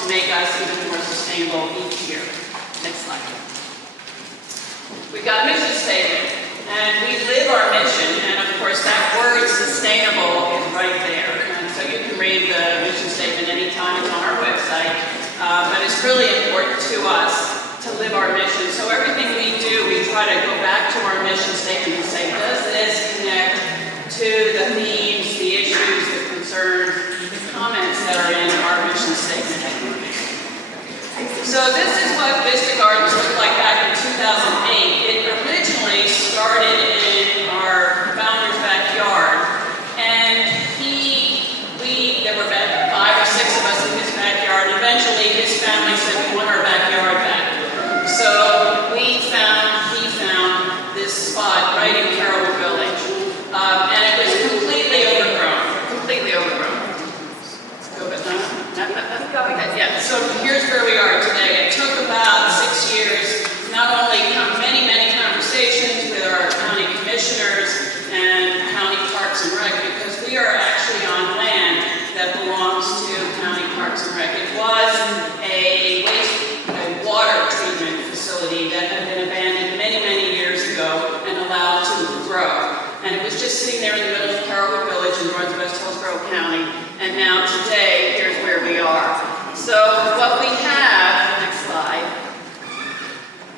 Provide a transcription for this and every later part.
to make us even more sustainable each year. Next slide. We've got a mission statement, and we live our mission, and of course that word sustainable is right there. And so you can read the mission statement anytime, it's on our website, but it's really important to us to live our mission. So everything we do, we try to go back to our mission statement and say, does this connect to the themes, the issues, the concerns, the comments that are in our mission statement? So this is what VISTA Gardens looked like back in 2008. It originally started in our founder's backyard, and there were about 5 or 6 of us in his backyard. Eventually his family said, we want our backyard back. So he found this spot right in Carrollwood Village, and it was completely overgrown. Yeah, so here's where we are today. It took about 6 years, not only many conversations with our county commissioners and county parks and rec, because we are actually on land that belongs to county parks and rec. It was a water treatment facility that had been abandoned many years ago and allowed to grow. And it was just sitting there in the middle of Carrollwood Village in northwest Hillsborough County. And now today, here's where we are. So what we have, next slide,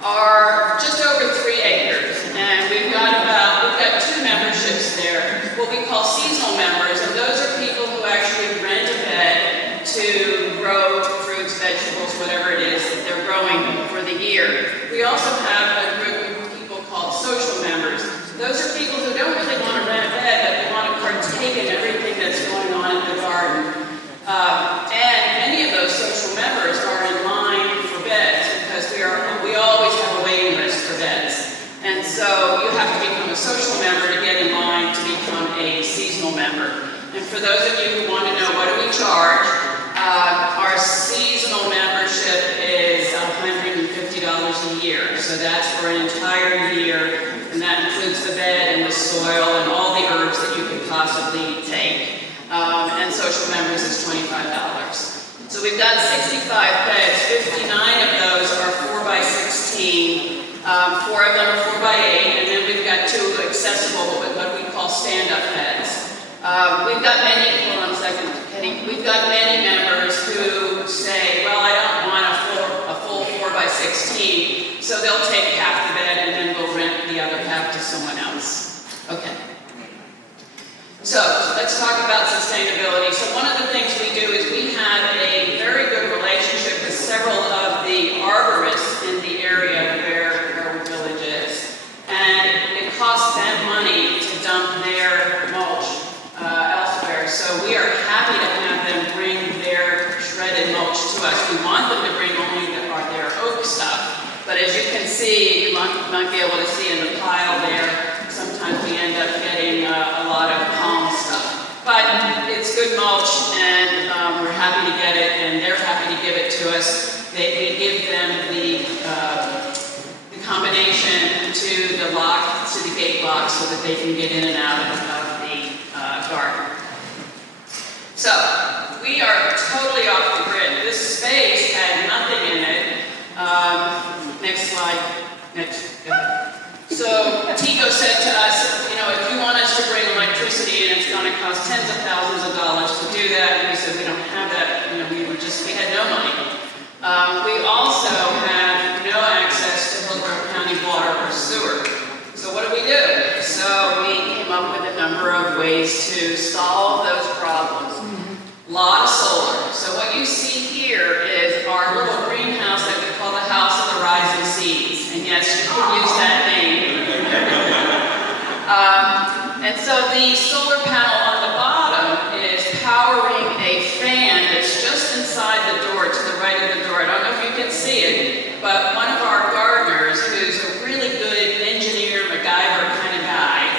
are just over 3 acres. And we've got 2 memberships there, what we call seasonal members. And those are people who actually rent a bed to grow fruits, vegetables, whatever it is that they're growing for the year. We also have a group of people called social members. Those are people who don't really want to rent a bed, but they want to partake in everything that's going on in the garden. And many of those social members are in line for beds because we always have a waiting list for beds. And so you have to become a social member to get in line to become a seasonal member. And for those of you who want to know what do we charge, our seasonal membership is $150 a year. So that's for an entire year, and that includes the bed and the soil and all the herbs that you could possibly take. And social members is $25. So we've got 65 beds. 59 of those are 4 by 16. 4 of them are 4 by 8, and then we've got 2 accessible, what we call stand-up beds. We've got many, hold on a second, Kenny. We've got many members who say, well, I don't want a full 4 by 16, so they'll take half the bed and then we'll rent the other half to someone else. Okay. So let's talk about sustainability. So one of the things we do is we have a very good relationship with several of the arborists in the area where Carrollwood Village is. And it costs them money to dump their mulch elsewhere. So we are happy to have them bring their shredded mulch to us. We want them to bring only their oak stuff. But as you can see, you might be able to see in the pile there, sometimes we end up getting a lot of palm stuff. But it's good mulch, and we're happy to get it, and they're happy to give it to us. We give them the combination to the lock, to the gate lock, so that they can get in and out of the garden. So, we are totally off the grid. This space had nothing in it. Next slide. Next. So Tico said to us, if you want us to bring electricity in, it's going to cost tens of thousands of dollars to do that. And we said we don't have that. We had no money. We also have no access to Hillsborough County water or sewer. So what do? So we came up with a number of ways to solve those problems. A lot of solar. So what you see here is our little greenhouse that we call the House of the Rising Seas. And yes, you can use that name. And so the solar panel on the bottom is powering a fan that's just inside the door, to the right of the door. I don't know if you can see it, but one of our gardeners, who's a really good engineer, MacGyver kind of guy,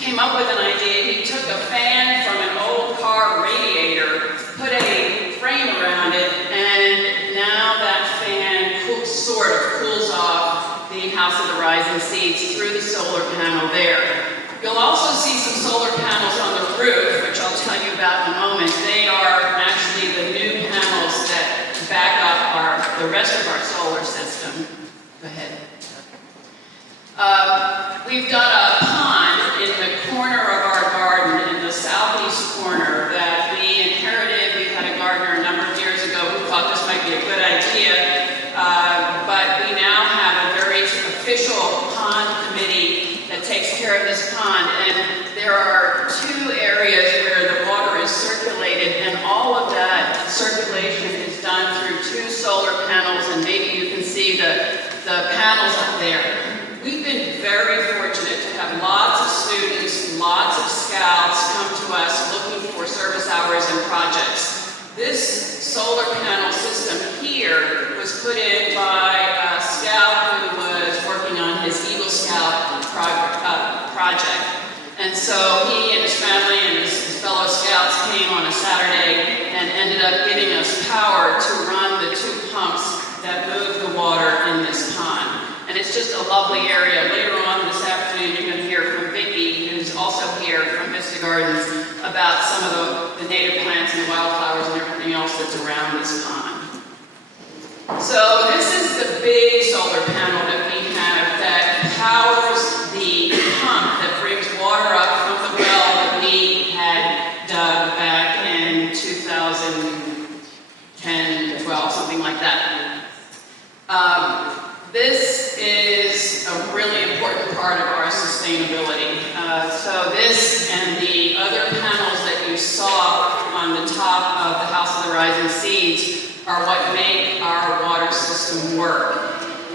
came up with an idea. He took a fan from an old car radiator, put a frame around it, and now that fan sort of cools off the House of the Rising Seas through the solar panel there. You'll also see some solar panels on the roof, which I'll tell you about in a moment. They are actually the new panels that back the rest of our solar system. Go ahead. We've got a pond in the corner of our garden, in the southeast corner, that we inherited. We had a gardener a number of years ago who thought this might be a good idea, but we now have a very official pond committee that takes care of this pond, and there are 2 areas where the water is circulated, and all of that circulation is done through 2 solar panels, and maybe you can see the panels up there. We've been very fortunate to have lots of students, lots of scouts come to us looking for service hours and projects. This solar panel system here was put in by a scout who was working on his Eagle Scout project. And so he and his family and his fellow scouts came on a Saturday and ended up giving us power to run the 2 pumps that move the water in this pond. And it's just a lovely area. Later on this afternoon, you're going to hear from Vicki, who's also here from VISTA Gardens, about some of the native plants and wildflowers and everything else that's around this pond. So this is the big solar panel that we have that powers the pump that brings water up from the well that we had dug back in 2010, 12, something like that. This is a really important part of our sustainability. So this and the other panels that you saw on the top of the House of the Rising Seeds are what make our water system work.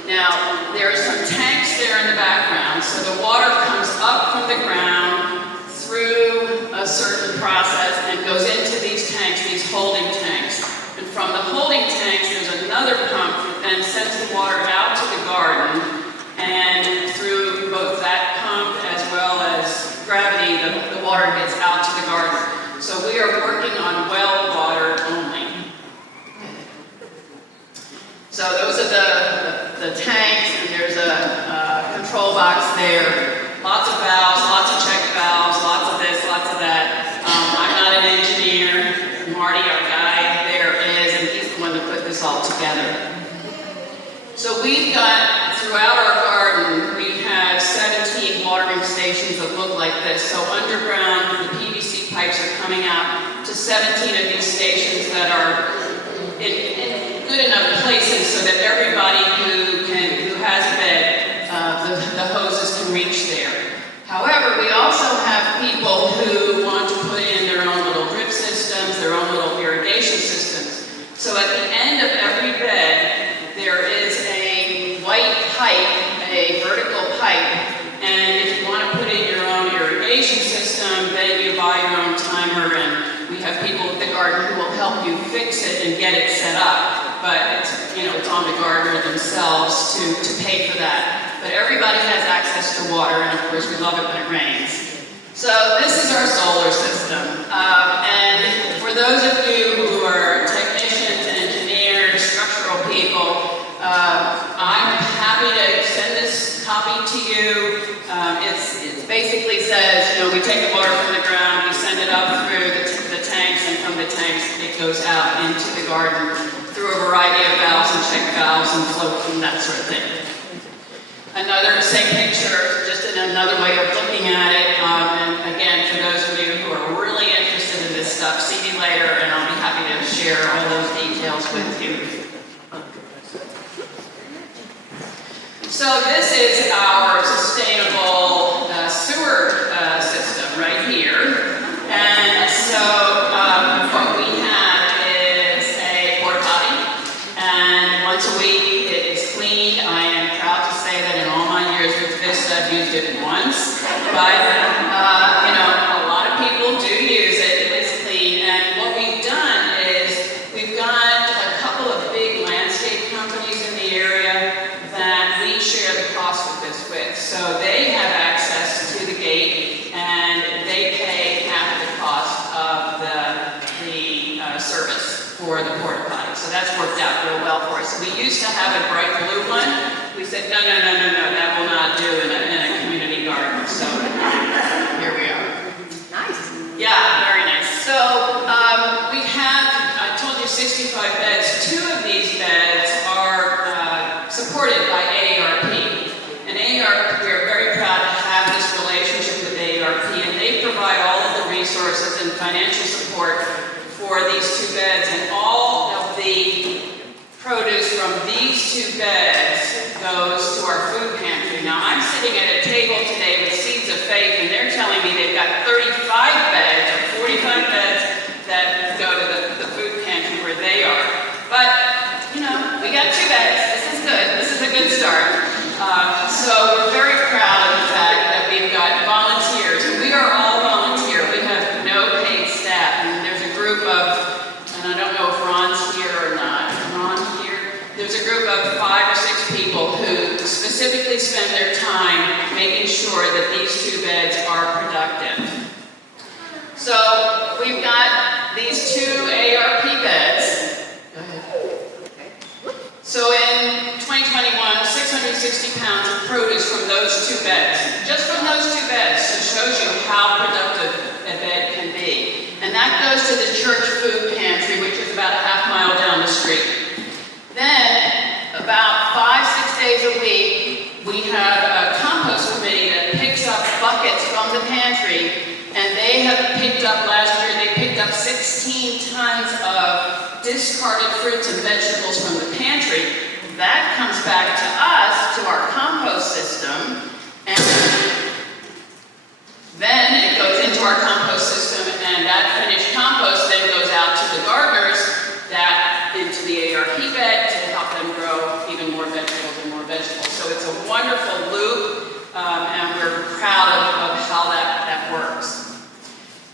Now, there are some tanks there in the background, so the water comes up from the ground through a certain process and goes into these tanks, these holding tanks. And from the holding tanks, there's another pump that then sends the water out to the garden, and through both that pump as well as gravity, the water gets out to the garden. So we are working on well water only. So those are the tanks, and there's a control box there. Lots of valves, lots of check valves, lots of this, lots of that. I'm not an engineer. Marty, our guy there, is, and he's the one that put this all together. So we've got, throughout our garden, we have 17 watering stations that look like this. So underground, the PVC pipes are coming out to 17 of these stations that are in good enough places so that everybody who has a bed, the hoses can reach there. However, we also have people who want to put in their own little drip systems, their own little irrigation systems. So at the end of every bed, there is a white pipe, a vertical pipe, and if you want to put in your own irrigation system, then you buy your own timer, and we have people at the garden who will help you fix it and get it set up. But it's on the gardener themselves to pay for that. But everybody has access to water, and of course we love it when it rains. So this is our solar system. And for those of you who are technicians, engineers, structural people, I'm happy to send this copy to you. It basically says, we take the water from the ground, we send it up through the tanks, and from the tanks it goes out into the garden through a variety of valves and check valves and float and that sort of thing. Same picture, just in another way of looking at it. And again, for those of you who are really interested in this stuff, see me later, and I'll be happy to share all those details with you. So this is our sustainable sewer system right here. And so what we have is a porta potty, and once a week it is cleaned. I am proud to say that in all my years with VISTA, I've used it once, but a lot of people do use it. It is clean, and what we've done is we've got a couple of big landscape companies in the area that we share the cost of this with. So they have access to the gate, and they pay half of the cost of the service for the porta potty. So that's worked out real well for us. We used to have a bright blue one. We said, no, that will not do in a community garden. So here we are. Nice. Yeah, very nice. So we have, I told you 65 beds. 2 of these beds are produce from these two beds goes to our food pantry. Now, I'm sitting at a table today with Seeds of Faith, and they're telling me they've got 35 beds or 45 beds that go to the food pantry where they are. But, you know, we got 2 beds. This is good. This is a good start. So we're very proud of the fact that we've got volunteers, and we are all volunteer. We have no paid staff, and there's a group of, and I don't know if Ron's here or not. Ron here? There's a group of 5 or 6 people who specifically spend their time making sure that these 2 beds are productive. So we've got these 2 ARP beds. Go ahead. So in 2021, 660 pounds of produce from those 2 beds. Just from those 2 beds. So it shows you how productive a bed can be. And that goes to the church food pantry, which is about a half-mile down the street. Then, about 5-6 days a week, we have a compost committee that picks up buckets from the pantry, and they have picked up, last year, they picked up 16 tons of discarded fruits and vegetables from the pantry. That comes back to us, to our compost system, and then it goes into our compost system, and that finished compost then goes out to the gardeners, that into the ARP bed to help them grow even more vegetables and more vegetables. So it's a wonderful loop, and we're proud of how that works.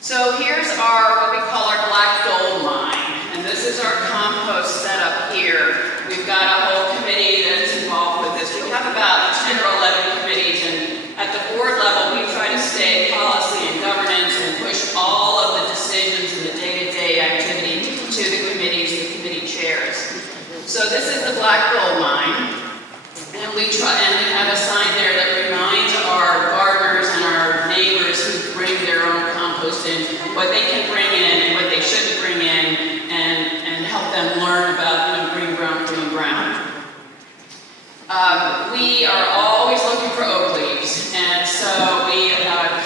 So here's what we call our black gold mine, and this is our compost setup here. We've got a whole committee that's involved with this. We have about 10 or 11 committees, and at the board level, we try to stay policy and governance and push all of the decisions and the day-to-day activity to the committees, the committee chairs. So this is the black gold mine, and we have a sign there that reminds our gardeners and our neighbors who bring their own compost in what they can bring in and what they shouldn't bring in, and help them learn about green, brown, green, brown. We are always looking for oak leaves, and so we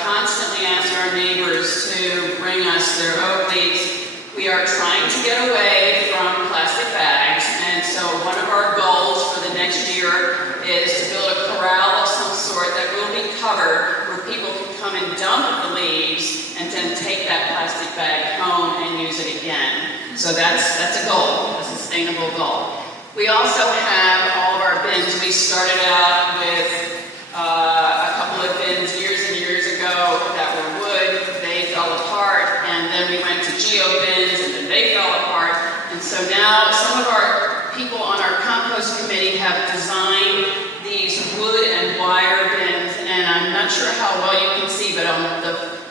constantly ask our neighbors to bring us their oak leaves. We are trying to get away from plastic bags, and so one of our goals for the next year is to build a corral of some sort that will be covered where people can come and dump the leaves and then take that plastic bag home and use it again. So that's a goal, a sustainable goal. We also have all of our bins. We started out with a couple of bins years and years ago that were wood. They fell apart, and then we went to geo bins, and then they fell apart. And so now some of our people on our compost committee have designed these wood and wire bins, and I'm not sure how well you can see, but on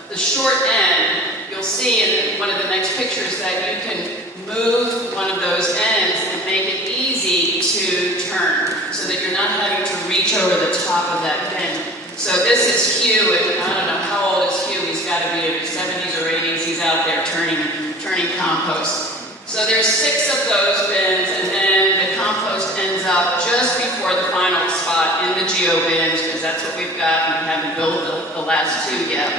the short end, you'll see in one of the next pictures that you can move one of those ends and make it easy to turn so that you're not having to reach over the top of that bin. So this is Hugh, and I don't know how old is Hugh. He's got to be in his 70s or 80s. He's out there turning compost. So there's 6 of those bins, and then the compost ends up just before the final spot in the geo bins, because that's what we've got, and we haven't built the last 2 yet.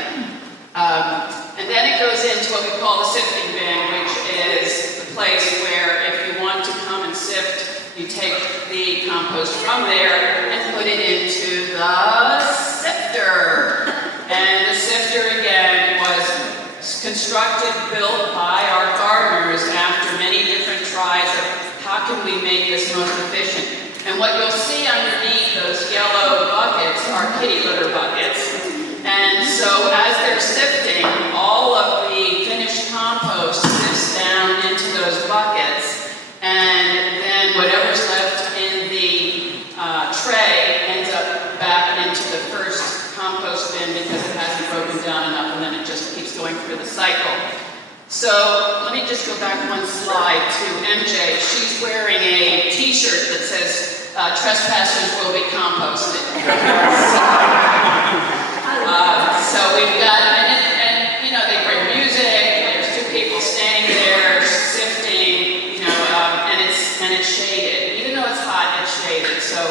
And then it goes into what we call the sifting bin, which is the place where if you want to come and sift, you take the compost from there and put it into the sifter. And the sifter, again, was constructed, built by our gardeners after many different tries of how can we make this most efficient. And what you'll see underneath those yellow buckets are kitty litter buckets. And so as they're sifting, all of the finished compost sifts down into those buckets, and then whatever's left in the tray ends up back into the first compost bin because it hasn't broken down enough, and then it just keeps going through the cycle. So let me just go back one slide to MJ. She's wearing a t-shirt that says, trespassers will be composted. So we've got, and you know, they bring music, there's 2 people standing there, sifting, and it's shaded. Even though it's hot, it's shaded, so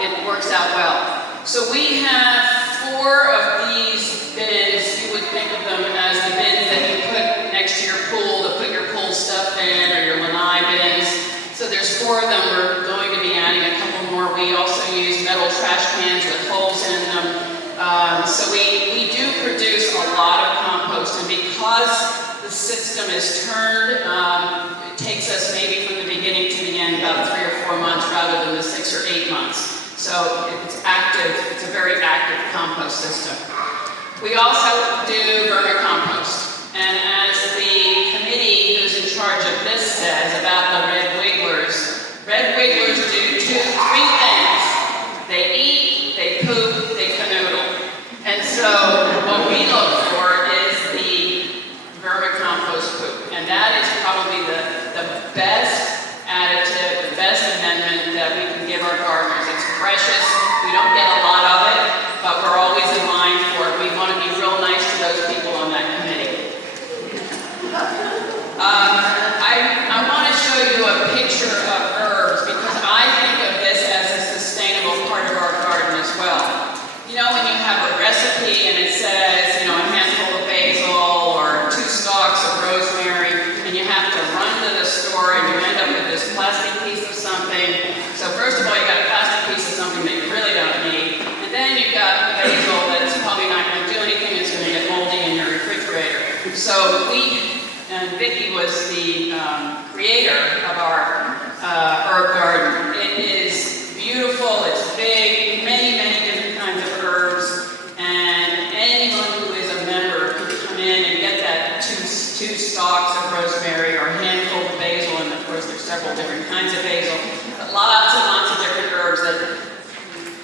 it works out well. So we have 4 of these bins. You would think of them as the bins that you put next to your pool to put your pool stuff in, or your lanai bins. So there's 4 of them. We're going to be adding a couple more. We also use metal trash cans with holes in them. So we do produce a lot of compost, and because the system is turned, it takes us maybe from the beginning to the end about 3 or 4 months rather than the 6 or 8 months. So it's active, it's a very active compost system. We also do vermicompost, and as the committee who's in charge of this says about the red wigglers do 3 things. They eat, they poop, they canoodle. And so what we look for is the vermicompost poop, and that is probably the best additive, the best amendment that we can give our gardeners. It's precious, we don't get a lot of it, but we're always in line for it. We want to be real nice to those people on that committee. I want to show you a picture of herbs because I think of this as a sustainable part of our garden as well. You know, when you have a recipe and it says, you know, a handful of basil or 2 stalks of rosemary, and you have to run to the store and you end up with this plastic piece of something. So first of all, you got a plastic piece of something that you really don't need, and then you've got basil that's probably not going to do anything. It's going to get moldy in your refrigerator. So and Vicki was the creator of our herb garden. It is beautiful, it's big, many different kinds of herbs, and anyone who is a member can come in and get that 2 stalks of rosemary or a handful of basil, and of course there's several different kinds of basil, but lots and lots of different herbs that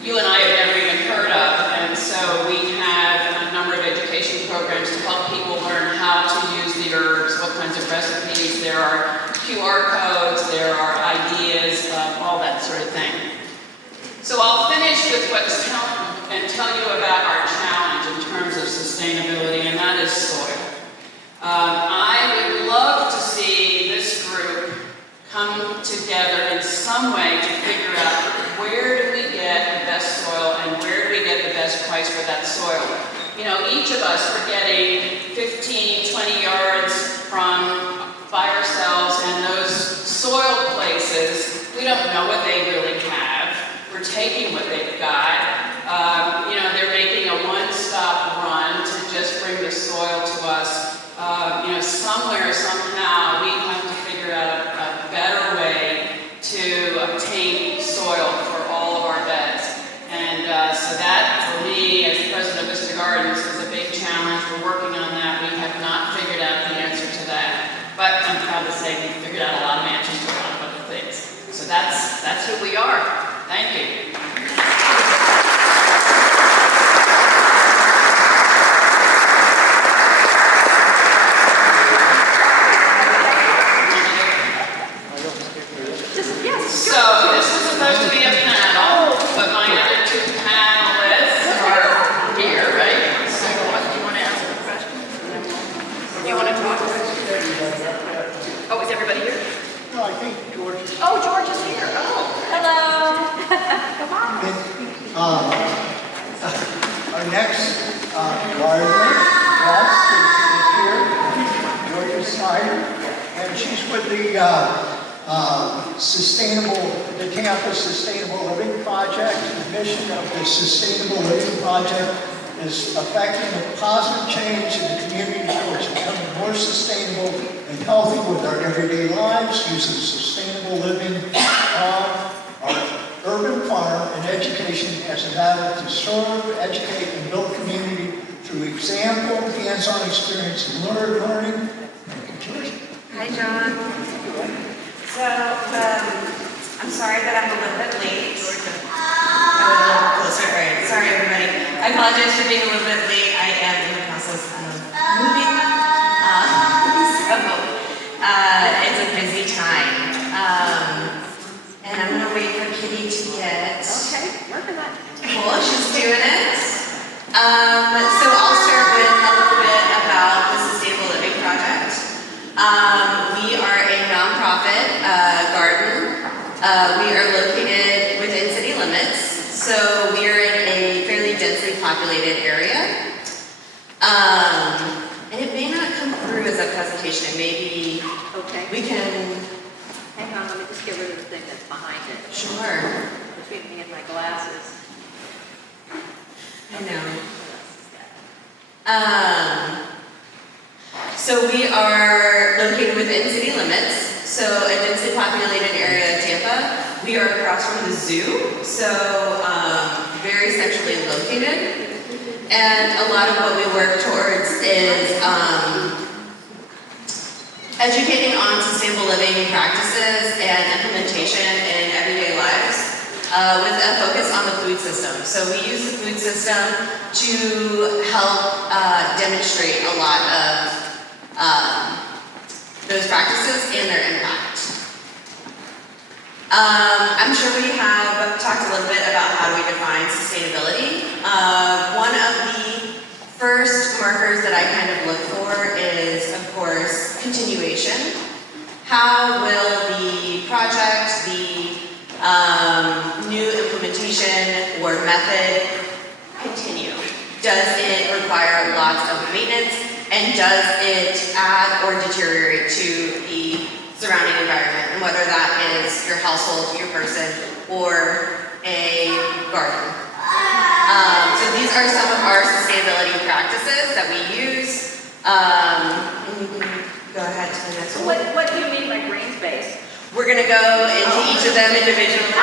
you and I have never even heard of. And so we have a number of education programs to help people learn how to use the herbs, what kinds of recipes. There are QR codes, there are ideas, all that sort of thing. So I'll finish with tell you about our challenge in terms of sustainability, and that is soil. I would love to see this group come together in some way to figure out where do we get the best soil and where do we get the best price for that soil. You know, each of us are getting 15, 20 yards by ourselves, and those soil places, we don't know what they really have. We're taking what they've got. You know, they're making a one-stop run to just bring the soil to us. You know, somewhere, somehow, we have to figure out a better way to obtain soil for all of our beds. And so that, for me, as the president of VISTA Gardens, is a big challenge. We're working on that. We have not figured out the answer to that. But I'm proud to say we've figured out a lot of answers to a lot of other things. So that's who we are. Thank you. So this is supposed to be a panel, but my other 2 panelists are here, right? So do you want to ask a question? Do you want to talk? Oh, is everybody here? No, I think George. Oh, George is here. Oh, hello. Come on. Our next gardener, is here, Georgea Snyder, and she's with the Tampa Sustainable Living Project. The mission of the Sustainable Living Project is affecting a positive change in the community towards becoming more sustainable and healthy with our everyday lives, using sustainable living on our urban farm and education as a matter to serve, educate, and build community through example, hands-on experience, and learning. Thank you, George. Hi, John. So, I'm sorry that I'm a little bit late. A little closer, right? Sorry, everybody. I apologize for being a little bit late. I am in the process of moving. It's a busy time. And I'm going to wait for Kitty to get... Okay, working on it. Cool, she's doing it. So I'll start with a little bit about the Sustainable Living Project. We are a nonprofit garden. We are located within city limits, so we are in a fairly densely populated area. And it may not come through as a presentation. It may be. Okay. We can. Hang on, let me just get rid of thing that's behind it. Sure. Between me and my glasses. I know. So we are located within city limits. So a densely populated area of Tampa. We are across from the zoo, so very centrally located. And a lot of what we work towards is educating on sustainable living practices and implementation in everyday lives with a focus on the food system. So we use the food system to help demonstrate a lot of those practices and their impact. I'm sure we have talked a little bit about how do we define sustainability. One of the first markers that I kind of look for is, of course, continuation. How will the project, the new implementation or method continue? Does it require lots of maintenance? And does it add or deteriorate to the surrounding environment? And whether that is your household, your person, or a garden. So these are some of our sustainability practices that we use. And you can go ahead to the next one. What do you mean by green space? We're gonna go into each of them individually.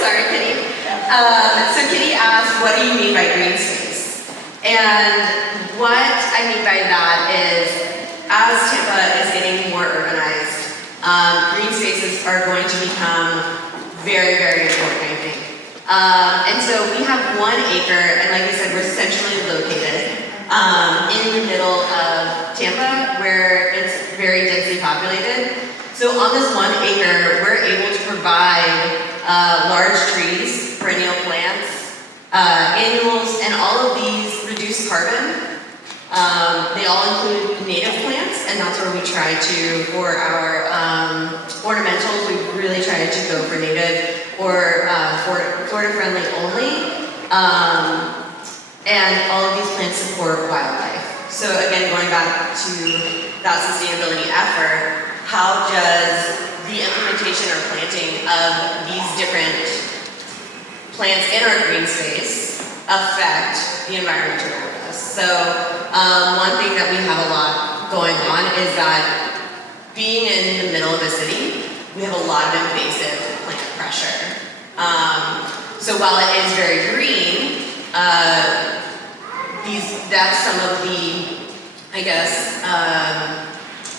Sorry, Kitty. So Kitty asked, what do you mean by green space? And what I mean by that is, as Tampa is getting more urbanized, green spaces are going to become very, very important, I think. And so we have 1 acre, and like I said, we're centrally located in the middle of Tampa, where it's very densely populated. So on this 1 acre, we're able to provide large trees, perennial plants, annuals, and all of these reduce carbon. They all include native plants, and that's where we try to, for our ornamentals, we really try to go for native or Florida-friendly only. And all of these plants support wildlife. So again, going back to that sustainability effort, how does the implementation or planting of these different plants in our green space affect the environment around us? So one thing that we have a lot going on is that being in the middle of a city, we have a lot of invasive plant pressure. So while it is very green, that's some of the, I guess,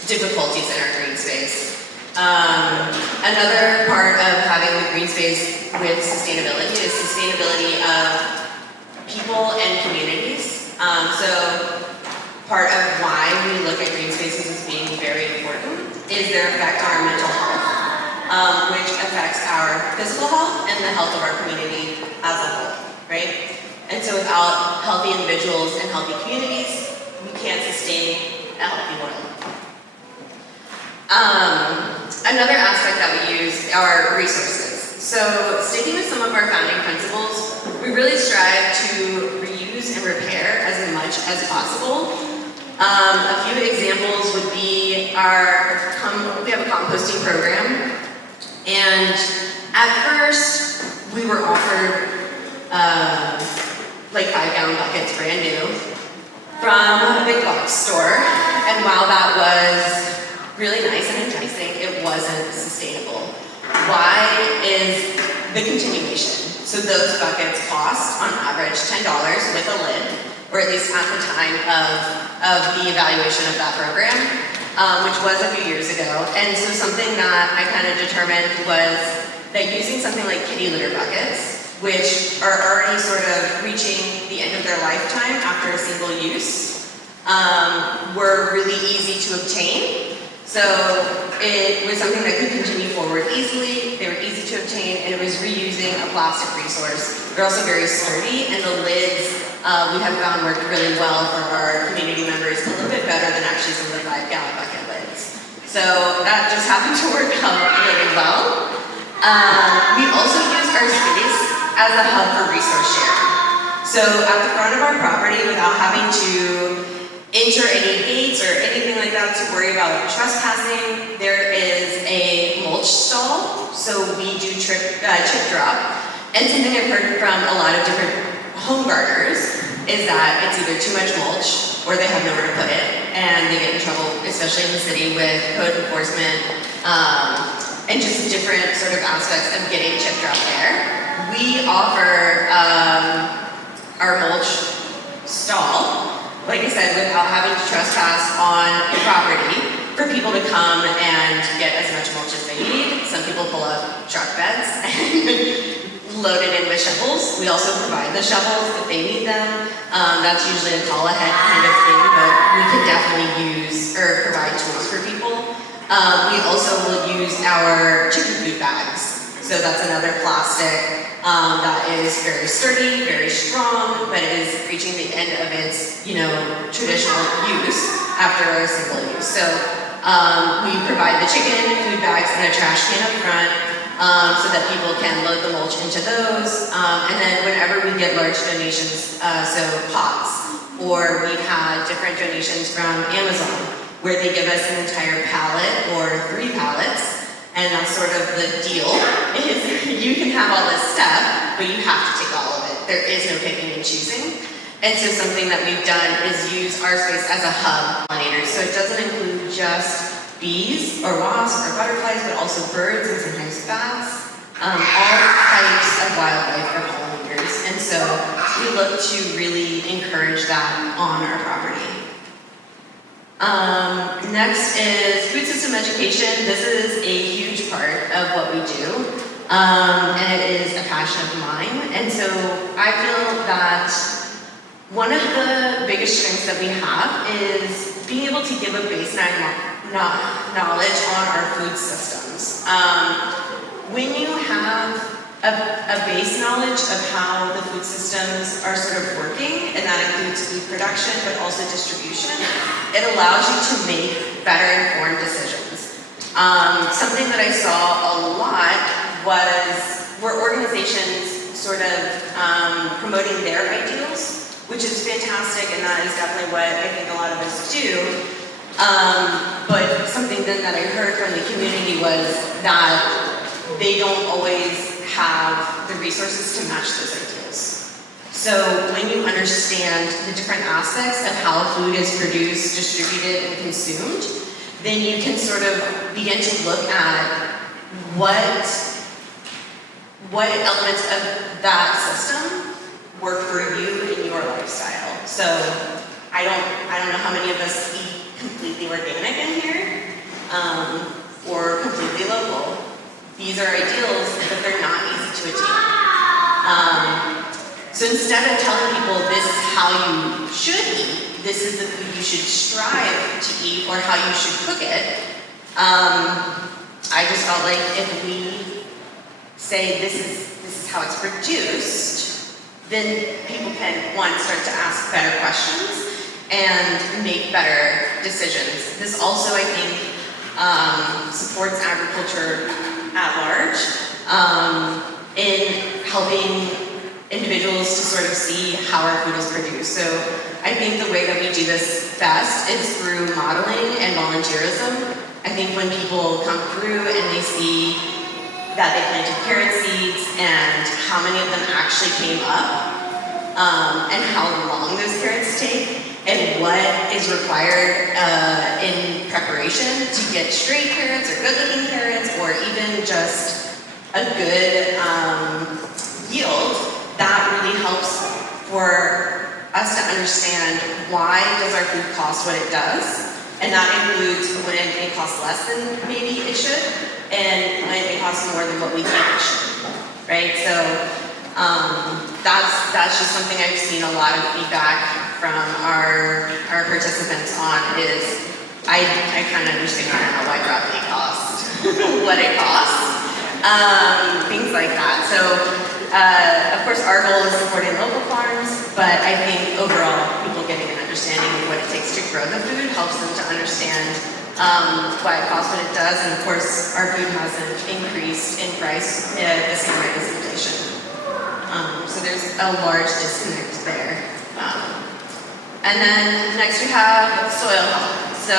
difficulties in our green space. Another part of having the green space with sustainability is sustainability of people and communities. So part of why we look at green spaces as being very important is their effect on our mental health, which affects our physical health and the health of our community as a whole, right? And so without healthy individuals and healthy communities, we can't sustain a healthy world. Another aspect that we use are resources. So sticking with some of our founding principles, we really strive to reuse and repair as much as possible. A few examples would be we have a composting program, and at first we were offered like 5-gallon buckets brand new from a big box store, and while that was really nice and enticing, it wasn't sustainable. Why is the continuation? So those buckets cost on average $10 with a lid, or at least at the time of the evaluation of that program, which was a few years ago. And so something that I kind of determined was that using something like kitty litter buckets, which are already sort of reaching the end of their lifetime after a single use, were really easy to obtain. So it was something that could continue forward easily, they were easy to obtain, and it was reusing a plastic resource. They're also very sturdy, and the lids we have found worked really well for our community members, a little bit better than actually some of the 5-gallon bucket lids. So that just happened to work out really well. We also use our space as a hub for resource sharing. So at the front of our property, without having to enter any gates or anything like that to worry about trespassing, there is a mulch stall. So we do chip drop. And something I've heard from a lot of different home gardeners is that it's either too much mulch or they have nowhere to put it. And they get in trouble, especially in the city, with code enforcement and just different sort of aspects of getting chip drop there. We offer our mulch stall, like I said, without having to trespass on the property, for people to come and get as much mulch as they need. Some people pull up truck beds and load it in with shovels. We also provide the shovels if they need them. That's usually a call ahead kind of thing, but we can definitely use or provide tools for people. We also will use our chicken food bags. So that's another plastic that is very sturdy, very strong, but is reaching the end of its, traditional use after a single use. So we provide the chicken food bags and a trash can up front so that people can load the mulch into those. And then whenever we get large donations, so pots, or we've had different donations from Amazon, where they give us an entire pallet or 3 pallets. And that's sort of the deal, is you can have all this stuff, but you have to take all of it. There is no picking and choosing. And so something that we've done is use our space as a hub pollinator. So it doesn't include just bees or wasps or butterflies, but also birds and sometimes bats, all types of wildlife are pollinators. And so we look to really encourage that on our property. Next is food system education. This is a huge part of what we do, and it is a passion of mine. And so I feel that one of the biggest strengths that we have is being able to give a baseline knowledge on our food systems. When you have a base knowledge of how the food systems are sort of working, and that includes food production, but also distribution, it allows you to make better informed decisions. Something that I saw a lot were organizations sort of promoting their ideals, which is fantastic, and that is definitely what I think a lot of us do. But something then that I heard from the community was that they don't always have the resources to match those ideals. So when you understand the different aspects of how food is produced, distributed, and consumed, then you can sort of begin to look at what elements of that system work for you in your lifestyle. So I don't know how many of us eat completely organic in here, or completely local. These are ideals, but they're not easy to attain. So instead of telling people this is how you should eat, this is the food you should strive to eat, or how you should cook it, I just felt like if we say this is how it's produced, then people can, one, start to ask better questions and make better decisions. This also, I think, supports agriculture at large in helping individuals to sort of see how our food is produced. So I think the way that we do this best is through modeling and volunteerism. I think when people come through and they see that they planted carrot seeds and how many of them actually came up, and how long those carrots take, and what is required in preparation to get straight carrots or good-looking carrots, or even just a good yield, that really helps for us to understand why does our food cost what it does, and that includes when it may cost less than maybe it should, and when it may cost more than what we think it should, right? So that's just something I've seen a lot of feedback from our participants on is, I kind of understand now why broccoli costs what it costs, things like that. So of course our goal is supporting local farms, but I think overall people getting an understanding of what it takes to grow the food helps them to understand why it costs what it does, and of course our food hasn't increased in price at the same rate as inflation. So there's a large disconnect there. And then next we have soil health. So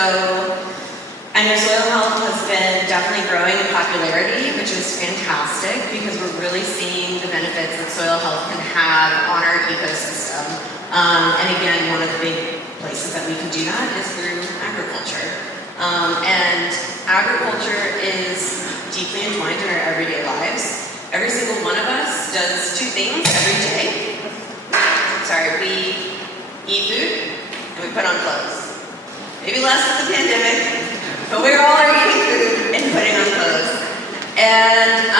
I know soil health has been definitely growing in popularity, which is fantastic because we're really seeing the benefits that soil health can have on our ecosystem. And again, one of the big places that we can do that is through agriculture. And agriculture is deeply entwined in our everyday lives. Every single one of us does two things every day. We eat food and we put on clothes. Maybe less with the pandemic, but we all are eating food and putting on clothes. And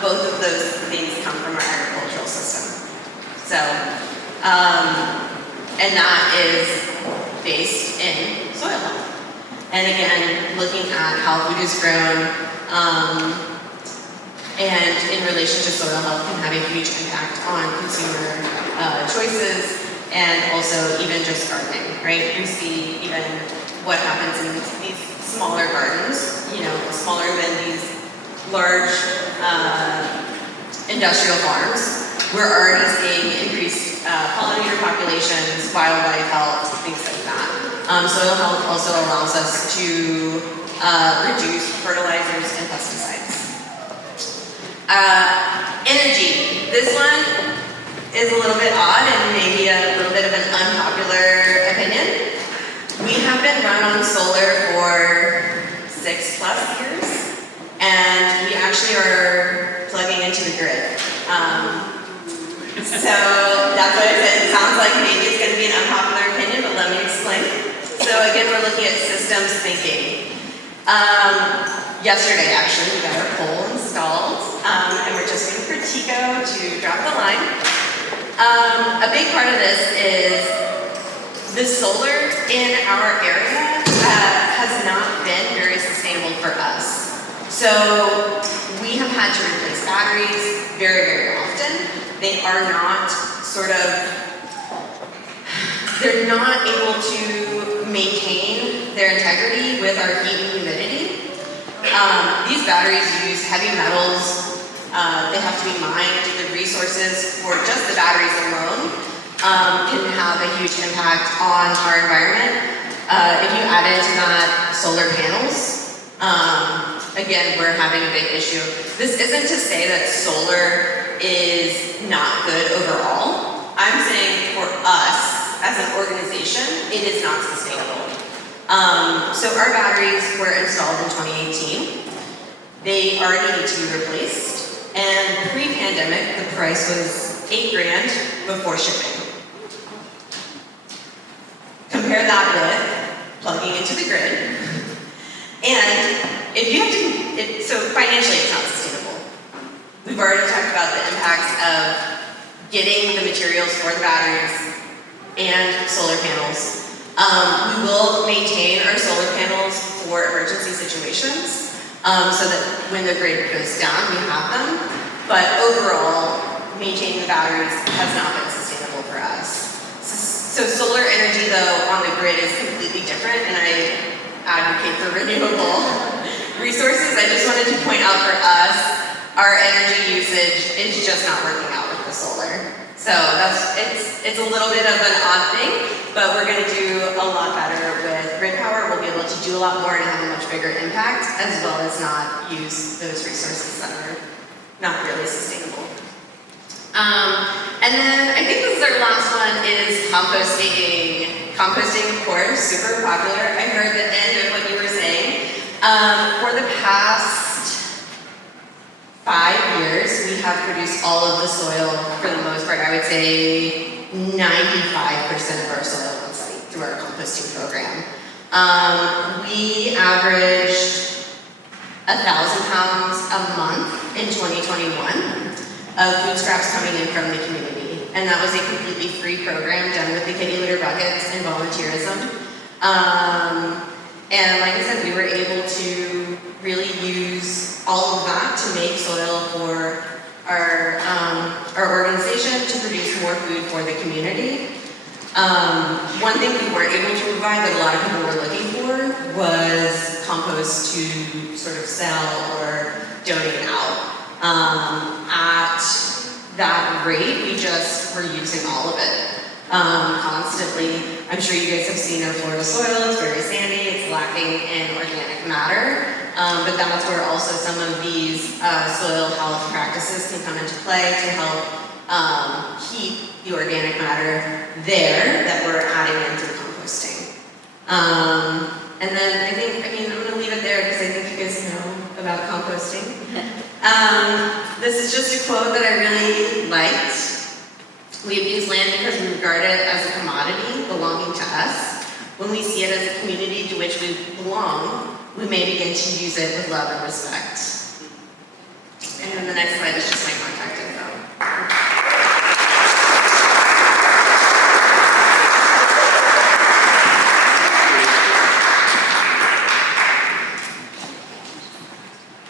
both of those things come from our agricultural system. So, and that is based in soil health. And again, looking at how food is grown and in relation to soil health can have a huge impact on consumer choices and also even just gardening, right? We see even what happens in these smaller gardens, you know, smaller than these large industrial farms. We're already seeing increased pollinator populations, wildlife health, things like that. Soil health also allows us to reduce fertilizers and pesticides. Energy. This one is a little bit odd and maybe a little bit of an unpopular opinion. We have been run on solar for 6+ years, and we actually are plugging into the grid. So that's what I said. It sounds like maybe it's going to be an unpopular opinion, but let me explain. So again, we're looking at systems thinking. Yesterday, actually, we got our pole installed, and we're just waiting for Tico to drop the line. A big part of this is the solar in our area has not been very sustainable for us. So we have had to replace batteries very, very often. They are not they're not able to maintain their integrity with our heat and humidity. These batteries use heavy metals. They have to be mined. The resources for just the batteries alone can have a huge impact on our environment. If you add into that solar panels, again, we're having a big issue. This isn't to say that solar is not good overall. I'm saying for us as an organization, it is not sustainable. So our batteries were installed in 2018. They already need to be replaced. And pre-pandemic, the price was $8,000 before shipping. Compare that with plugging into the grid. And if you have to, so financially it's not sustainable. We've already talked about the impacts of getting the materials for the batteries and solar panels. We will maintain our solar panels for emergency situations so that when the grid goes down, we have them. But overall, maintaining the batteries has not been sustainable for us. So solar energy, though, on the grid is completely different, and I advocate for renewable resources. I just wanted to point out for us, our energy usage is just not working out with the solar. So it's a little bit of an odd thing, but we're going to do a lot better with grid power. We'll be able to do a lot more and have a much bigger impact, as well as not use those resources that are not really sustainable. And then I think this is our last one is composting. Composting, of course, super popular. I heard the end of what you were saying. For the past 5 years, we have produced all of the soil for the most part. I would say 95% of our soil on site through our composting program. We averaged 1,000 pounds a month in 2021 of food scraps coming in from the community. And that was a completely free program done with the kitty litter buckets and volunteerism. And like I said, we were able to really use all of that to make soil for our organization to produce more food for the community. One thing we weren't able to provide that a lot of people were looking for was compost to sort of sell or donate out. At that rate, we just were using all of it. constantly. I'm sure you guys have seen our Florida soil. It's very sandy. It's lacking in organic matter. But that's where also some of these soil health practices can come into play to help keep the organic matter there that we're adding in through composting. And then I'm going to leave it there because I think you guys know about composting. This is just a quote that I really liked. We abuse land because we regard it as a commodity belonging to us. When we see it as a community to which we belong, we may begin to use it with love and respect. And then the next slide is just my contact info.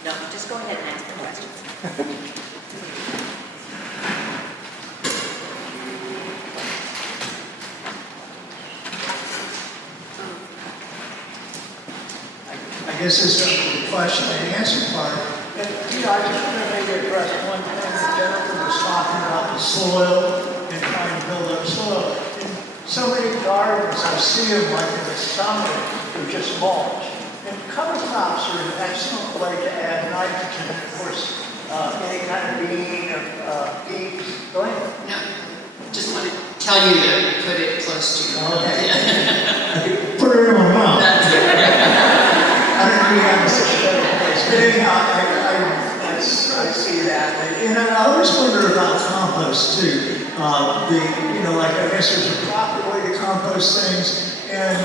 No, just go ahead and ask the questions. I guess this is the question and answer part. And, I just want to maybe address one thing that Jennifer was talking about, the soil and trying to build up soil. In so many gardens, I see them like in the summer, they're just mulch. And cover crops are an excellent way to add nitrogen. Of course, any kind of bean, peas, go ahead. No, just want to tell you to put it close to you. Okay. Put it in my mouth. That's it. I don't really have such a better place. But anyhow, I see that. And I always wonder about compost too. I guess there's a proper way to compost things. And,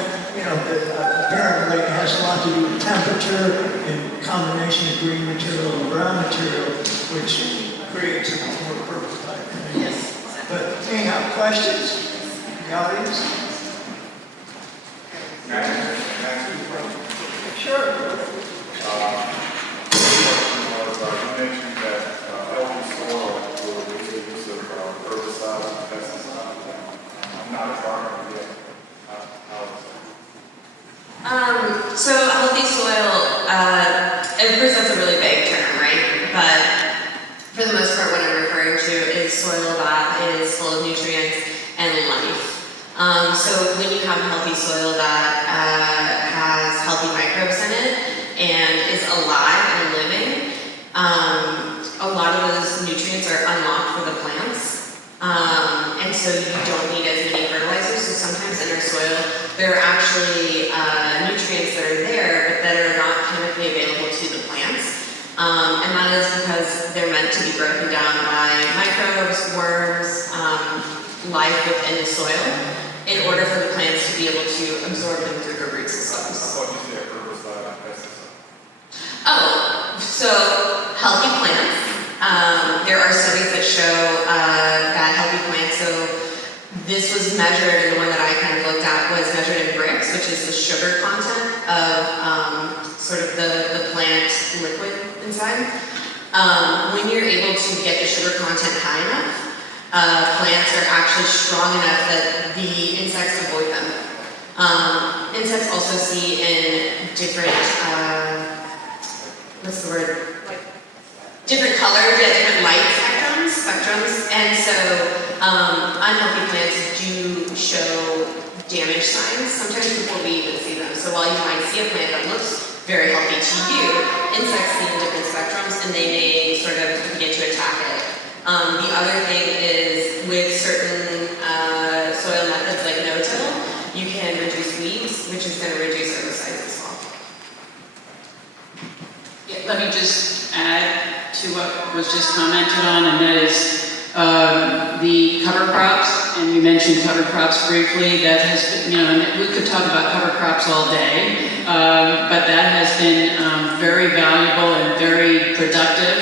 apparently it has a lot to do with temperature and combination of green material and brown material, which creates a more perfect type thing. Yes. But anyhow, questions from the audience? Sure. You mentioned that healthy soil will reduce the use of herbicides and pesticides. I'm not a farmer yet. How is that? So healthy soil, at first that's a really vague term, right? But for the most part, what I'm referring to is soil that is full of nutrients and life. So when you have healthy soil that has healthy microbes in it and is alive and living, a lot of those nutrients are unlocked for the plants. And so you don't need as many fertilizers. So sometimes in our soil, there are actually nutrients that are there, but that are not chemically available to the plants. And that is because they're meant to be broken down by microbes, worms, life within the soil, in order for the plants to be able to absorb them through their root I systems. thought you said herbicide and pesticide. Oh, so healthy plants. There are studies that show that healthy plants, so this was measured, and the one that I kind of looked at was measured in bricks, which is the sugar content of sort of the plant liquid inside. When you're able to get the sugar content high enough, plants are actually strong enough that the insects avoid them. Insects also see in different, what's the word? Different colors, different light spectrums. And so unhealthy plants do show damage signs, sometimes before we even see them. So while you might see a plant that looks very healthy to you, insects see in different spectrums and they may sort of begin to attack it. The other thing is with certain soil methods like no-till, you can reduce weeds, which is going to reduce herbicides as well. Yeah, let me just add to what was just commented on, and that is the cover crops. And you mentioned cover crops briefly. That has been, and we could talk about cover crops all day, but that has been very valuable and very productive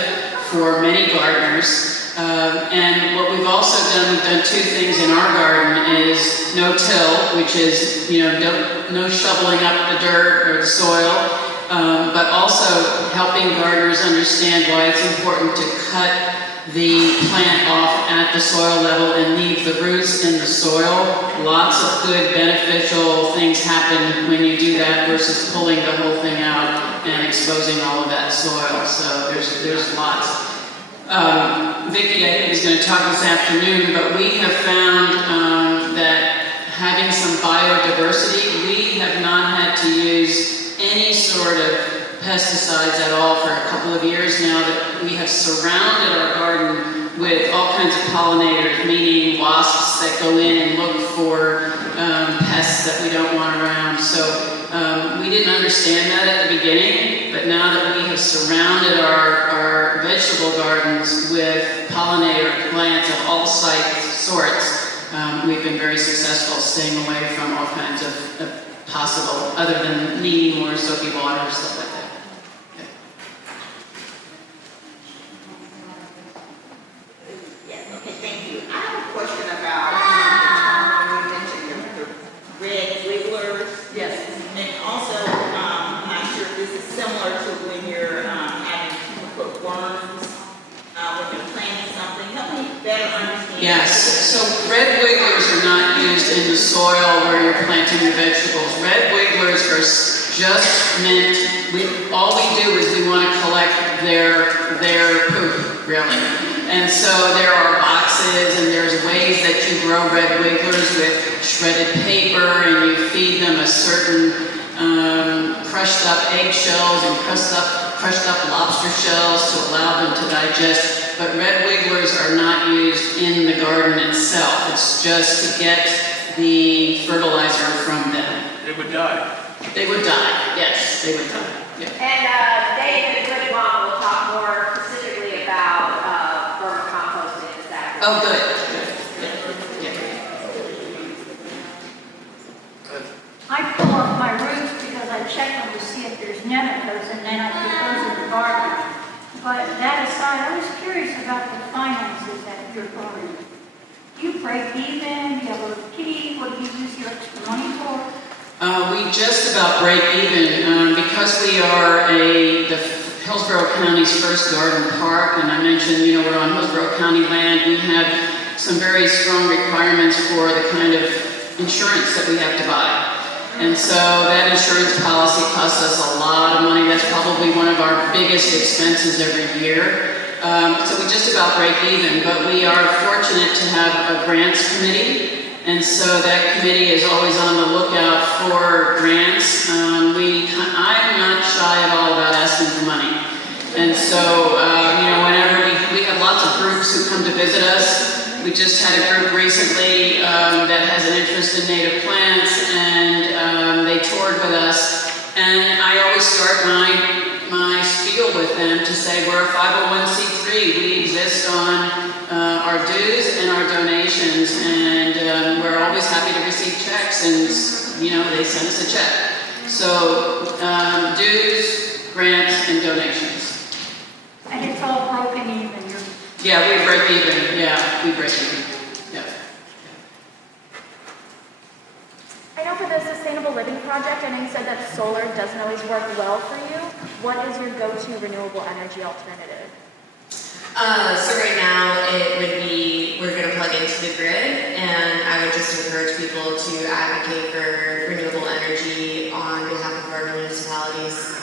for many gardeners. And what we've also done, we've done two things in our garden, is no-till, which is, no shoveling up the dirt or the soil, but also helping gardeners understand why it's important to cut the plant off at the soil level and leave the roots in the soil. Lots of good beneficial things happen when you do that versus pulling the whole thing out and exposing all of that soil. So there's lots. Vicki, I think, is going to talk this afternoon, but we have found that biodiversity, we have not had to use any sort of pesticides at all for a couple of years now that we have surrounded our garden with all kinds of pollinators, meaning wasps that go in and look for pests that we don't want around. So we didn't understand that at the beginning, but now that we have surrounded our vegetable gardens with pollinator plants of all sorts, we've been very successful staying away from all kinds of possible, other than needing more soapy water or stuff like that. Yes, okay, thank you. I have a question about, you mentioned the red wigglers. Yes. And also, I'm not sure if this is similar to when you're having people put worms, when you're planting something. Help me better understand. Yes, so red wigglers are not used in the soil where you're planting your vegetables. Red wigglers are just meant, all we do is we want to collect their poop, really. And so there are boxes and there's ways that you grow red wigglers with shredded paper, and you feed them a certain crushed up eggshells and crushed up lobster shells to allow them to digest. But red wigglers are not used in the garden itself. It's just to get the fertilizer from them. They would die. They would die, yes, they would die. Yeah. And David Whitmore will talk more specifically about vermicomposting and that. Oh, good. Yeah. I pull off my roof because I check them to see if there's nematodes, and then I put those in the garden. But that aside, I was curious about the finances at your garden. Do you break even? Do you have a kitty? What do you use your extra money for? We just about break even because we are the Hillsborough County's first garden park, and I mentioned, we're on Hillsborough County land. We have some very strong requirements for the kind of insurance that we have to buy. And so that insurance policy costs us a lot of money. That's probably one of our biggest expenses every year. So we just about break even, but we are fortunate to have a grants committee. And so that committee is always on the lookout for grants. I'm not shy at all about asking for money. And so, whenever we have lots of groups who come to visit us. We just had a group recently that has an interest in native plants, and they toured with us. And I always start my spiel with them to say we're a 501c3. We exist on our dues and our donations, and we're always happy to receive checks, and they send us a check. So dues, grants, and donations. And it's all broken even. Yeah, we break even. Yeah, we break even. Yeah. I know for the Sustainable Living Project, I know you said that solar doesn't always work well for you. What is your go-to renewable energy alternative? So right now it would be, we're going to plug into the grid, and I would just encourage people to advocate for renewable energy on behalf of our municipalities.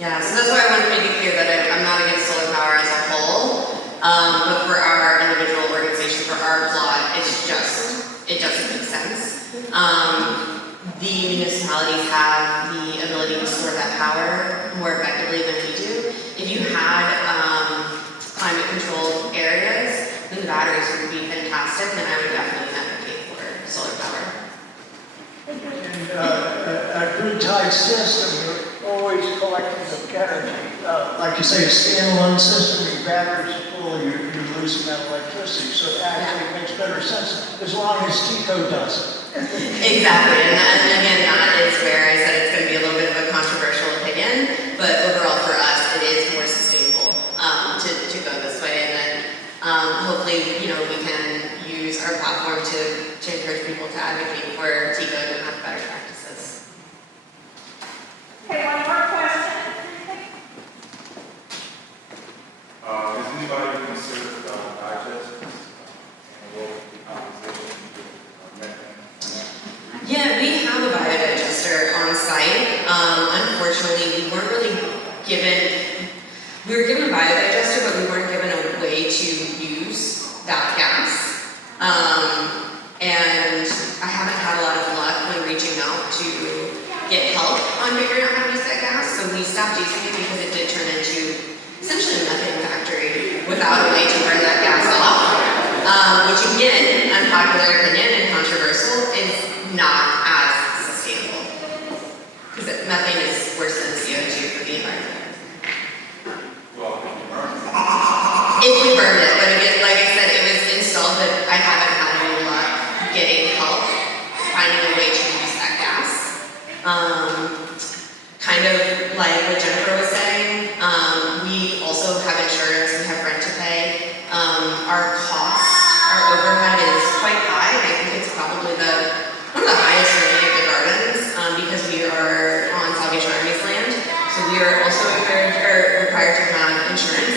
Yeah, so that's why I want to make it clear that I'm not against solar power as a whole, but for our individual organization, for our plot, it doesn't make sense. The municipalities have the ability to store that power more effectively than we do. If you had climate-controlled areas, then the batteries would be fantastic, and I would definitely advocate for solar power. And a grid-tied system, you're always collecting the energy. Like you say, a standalone system, your batteries are full, you're losing that electricity. So it actually makes better sense as long as TICO does it. Exactly, and again, that is where I said it's going to be a little bit of a controversial opinion, but overall for us, it is more sustainable to go this way, and then hopefully, we can use our platform to encourage people to advocate for TICO and have better practices. Okay, one more question. Is anybody considered digest and what the composition Yeah, we have a biodigester on site. Unfortunately, we were given a biodigester, but we weren't given a way to use that gas. And I so we stopped using it because it did turn into essentially a methane factory without a way to burn that gas off, which again, unpopular opinion and controversial, is not as sustainable. Because methane is worse than CO2 for the environment. Well, If we burned it, but again, like I said, it was installed, but I haven't had any luck getting help finding a way to use that gas. Kind of like what Jennifer was saying, we also have insurance, we have rent to pay. Our cost, our overhead is quite high. I think it's probably one of the highest for any of the gardens because we are on Salvation Army's land. So we are also required to have insurance